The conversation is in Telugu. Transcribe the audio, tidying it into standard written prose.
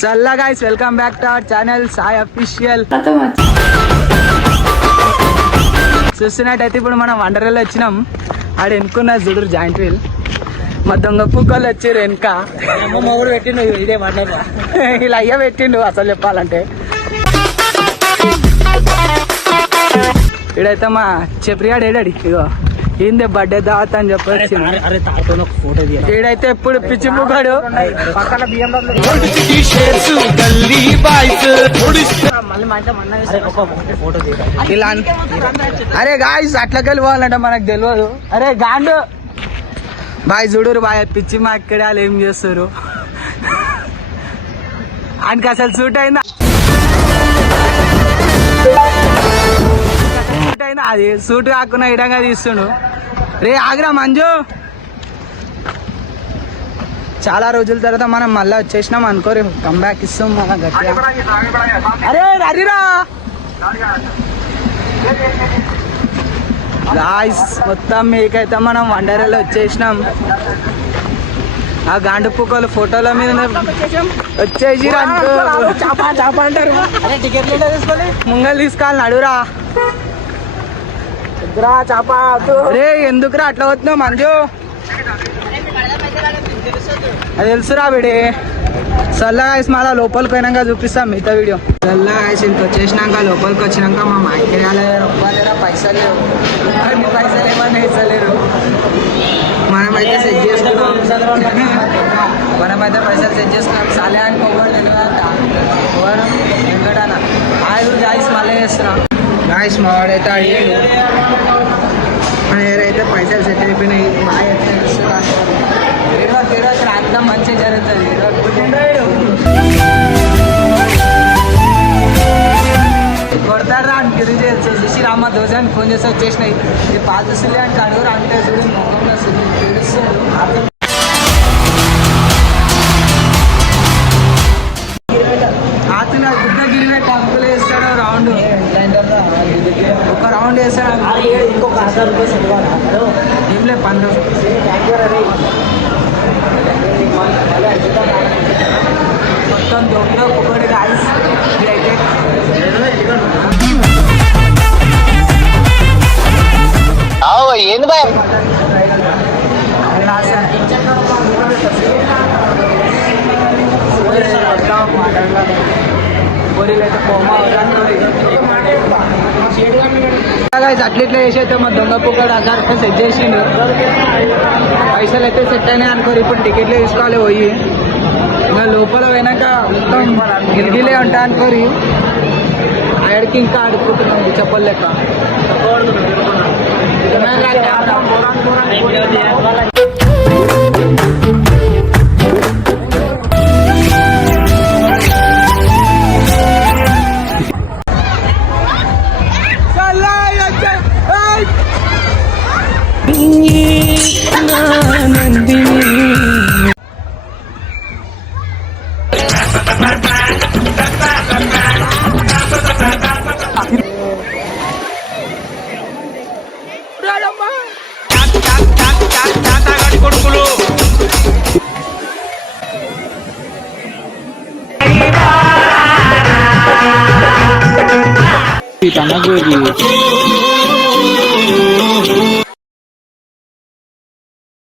Challa guys, welcome back to our channel Sai official. చూస్తున్నట్టయితే ఇప్పుడు మనం వండర్లో వచ్చినాం. ఆడ ఎన్నుకున్న చూడరు జాయింట్ వీల్. మా దొంగ పుక్కలు వచ్చారు వెనక. మొగుడు పెట్టిండు ఇదే వండర్, ఇలా అయ్యా పెట్టిండు అసలు చెప్పాలంటే. ఇడైతే మా చెప్రియాడు ఏడాడి ఇగో ఏందే బర్త్డే దావత్ అని చెప్పొచ్చు. ఈడైతే ఎప్పుడు పిచ్చి పుగాడు. ఇలా అరే గాయ్స్ అట్లకి వెళ్ళిపోవాలంటే మనకు తెలియదు. అరే గాండు బాయ్ చూడరు బాయ్ పిచ్చి మా ఇక్కడ వాళ్ళు ఏం చేస్తారు. ఆయనకి అసలు సూట్ అయిందా అది సూట్ కాకుండా ఇడంగా తీస్తుండు. రే ఆగ్రా మంజు. చాలా రోజుల తర్వాత మనం మళ్ళీ వచ్చేసినాం అనుకోరు, కంబ్యాక్ ఇస్తాం మన గట్టిగా. అరే అరిరా గాయ్స్, మొత్తం మీకైతే మనం వండర్లో వచ్చేసినాం. ఆ గాండు పుక్కలు ఫోటోల మీద వచ్చేసి అంటారు. ముంగల్ తీసుకోవాలి నడురా. రే ఎందుకురా అట్లా వస్తున్నావు మంజు? అది తెలుసురా బిడి. చల్లగా వేసి మళ్ళీ లోపలికి పోయినాక చూపిస్తాం మిగతా వీడియో. చల్లగా వేసి ఇంత వచ్చేసినాక లోపలికి వచ్చినాక మా మాయలేరా పైసలు లేవు. పైసలు ఏమన్నా ఇస్తలేరు. మనమైతే సెట్ చేసుకున్నాం. మనమైతే పైసలు సెట్ చేసుకున్నాం. సాలే అని పొగడు తెలియదంట. వెంకటాన ఆయన గాయస్ మళ్ళీ చేస్తున్నాం. గాయస్ మా వాడైతే అడిగాడు. మన ఏరైతే పైసలు సెట్ అయిపోయినాయి. మా అయితే అర్థం మంచిగా జరుగుతుంది. కొడతారా అని గిరిజ చూసి రామ్మ దోసానికి ఫోన్ చేసి వచ్చేసినాయి. ఇది పాతసులే అంటే అడుగురు అంటే చూడు మొహంలో తెలుస్తాడు. ఆతున గుడ్డ గిరివే టంపులు వేస్తాడు రౌండ్. ఒక రౌండ్ వేస్తాడు ఇంకొక 1000 రూపాయలు ఏం లేదు 15 మొత్తం దొంగ ఒకటి గాయస్. అయితే ఏంది బాయ్ అట్లా ఇట్లా చేసి అయితే మా దొంగ పుక్కడు 1000 రూపాయలు సెట్ చేసిండు. పైసలు అయితే సెట్ అయినాయి అనుకోరు. ఇప్పుడు టికెట్లు తీసుకోవాలి పోయి. ఇంకా లోపల పోయినాక మొత్తం గిరిగిలే ఉంటా అనుకోరి. ఆడికి ఇంకా ఆడుకుంటున్నాం చెప్పలు లెక్క. కొడుకులు